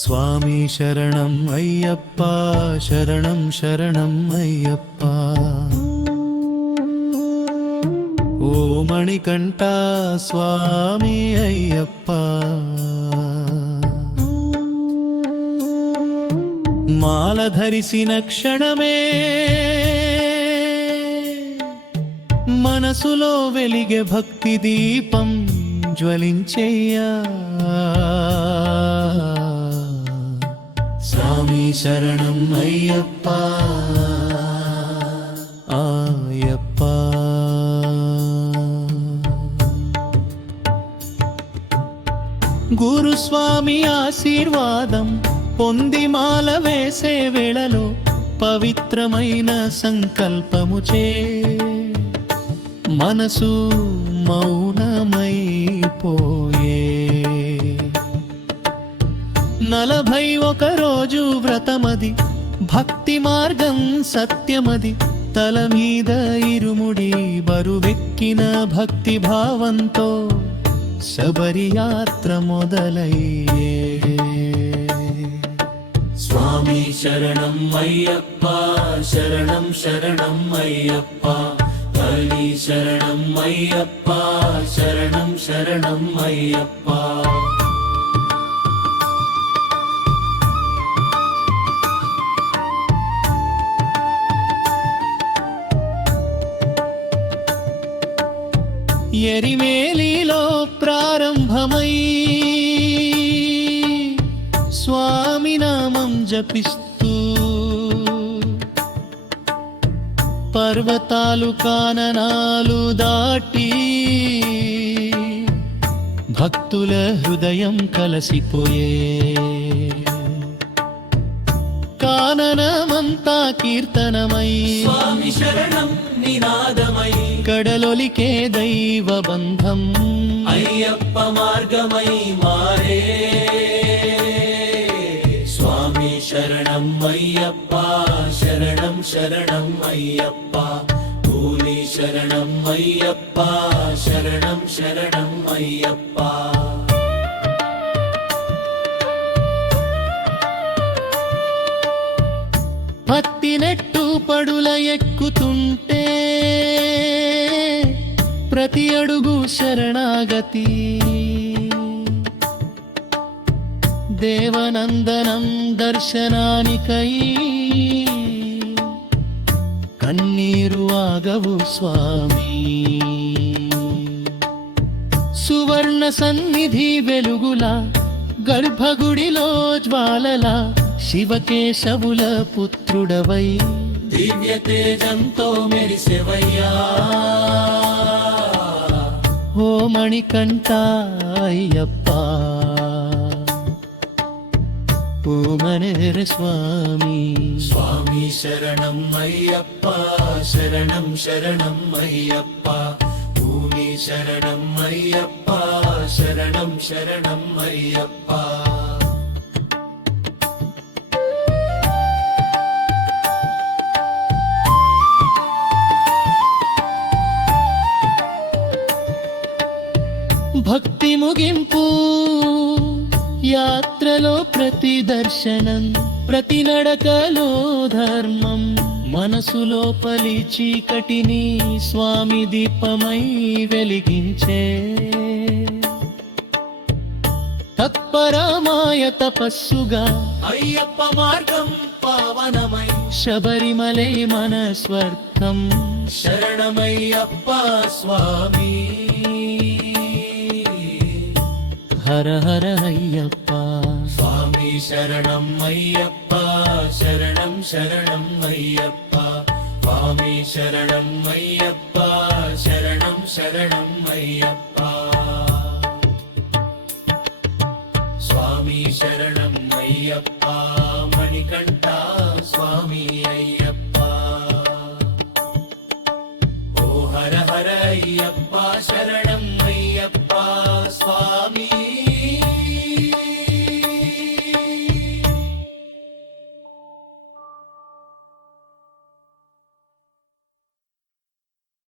స్వామి శరణం అయ్యప్ప, శరణం శరణం అయ్యప్ప. ఓ మణికంఠ స్వామి అయ్యప్ప, మాల ధరిసిన క్షణమే మనసులో వెలిగే భక్తి దీపం జ్వలించేయ్యా. స్వామి శరణం అయ్యప్ప, అయ్యప్ప. గురుస్వామి ఆశీర్వాదం పొంది మాల వేసే వేళలో పవిత్రమైన సంకల్పముచే మనసు మౌనమైపోయే. 41 రోజు వ్రతమది, భక్తి మార్గం సత్యమది, తల మీద ఇరుముడి బరువెక్కిన భక్తి భావంతో శబరి యాత్ర మొదలయ్యే. స్వామి శరణం అయ్యప్ప, శరణం శరణం అయ్యప్ప. హరి శరణం అయ్యప్ప, శరణం శరణం అయ్యప్ప. ఎరిమేలిలో ప్రారంభమై స్వామి నామం జపిస్తూ పర్వతాలు కాననాలు దాటి భక్తుల హృదయం కలసిపోయే. కాననమంతా కీర్తనమై స్వామి శరణం నినాదమై కడలొలికే దైవ బంధం అయ్యప్ప మార్గమై మారే. స్వామి శరణం అయ్యప్ప, శరణం శరణం అయ్యప్ప. కూలి శరణం అయ్యప్ప, శరణం శరణం అయ్యప్ప. భక్తి నెట్టు పడుల ఎక్కుతుంటే ప్రతి అడుగు శరణాగతి. దేవనందనం దర్శనానికై కన్నీరు ఆగవు స్వామి. సువర్ణ సన్నిధి వెలుగుల గర్భగుడిలో జ్వాలల శివకేశవుల పుత్రుడవై దివ్య తేజంతో మెరిసెవయ్యా. ఓ మణికంఠ అయ్యప్ప, పూమనేర స్వామి. స్వామి శరణం అయ్యప్ప, శరణం శరణం అయ్యప్ప. భూమి శరణం అయ్యప్ప, శరణం శరణం అయ్యప్ప. భక్తి ముగింపు యాత్రలో ప్రతి దర్శనం, ప్రతి నడకలో ధర్మం. మనసులోపలి చీకటిని స్వామి దీపమై వెలిగించే. తత్పరమాయ తపస్సుగా అయ్యప్ప మార్గం పావనమై శబరిమలై మన స్వర్గం. శరణమయ్యప్ప స్వామి. హర హర అయ్యప్ప. స్వామి శరణం అయ్యప్ప, శరణం శరణం అయ్యప్ప. స్వామి శరణం అయ్యప్ప, శరణం శరణం అయ్యప్ప. స్వామి శరణం అయ్యప్ప, మణికంఠ స్వామి అయ్యప్ప. ఓ హర హర అయ్యప్ప శరణం.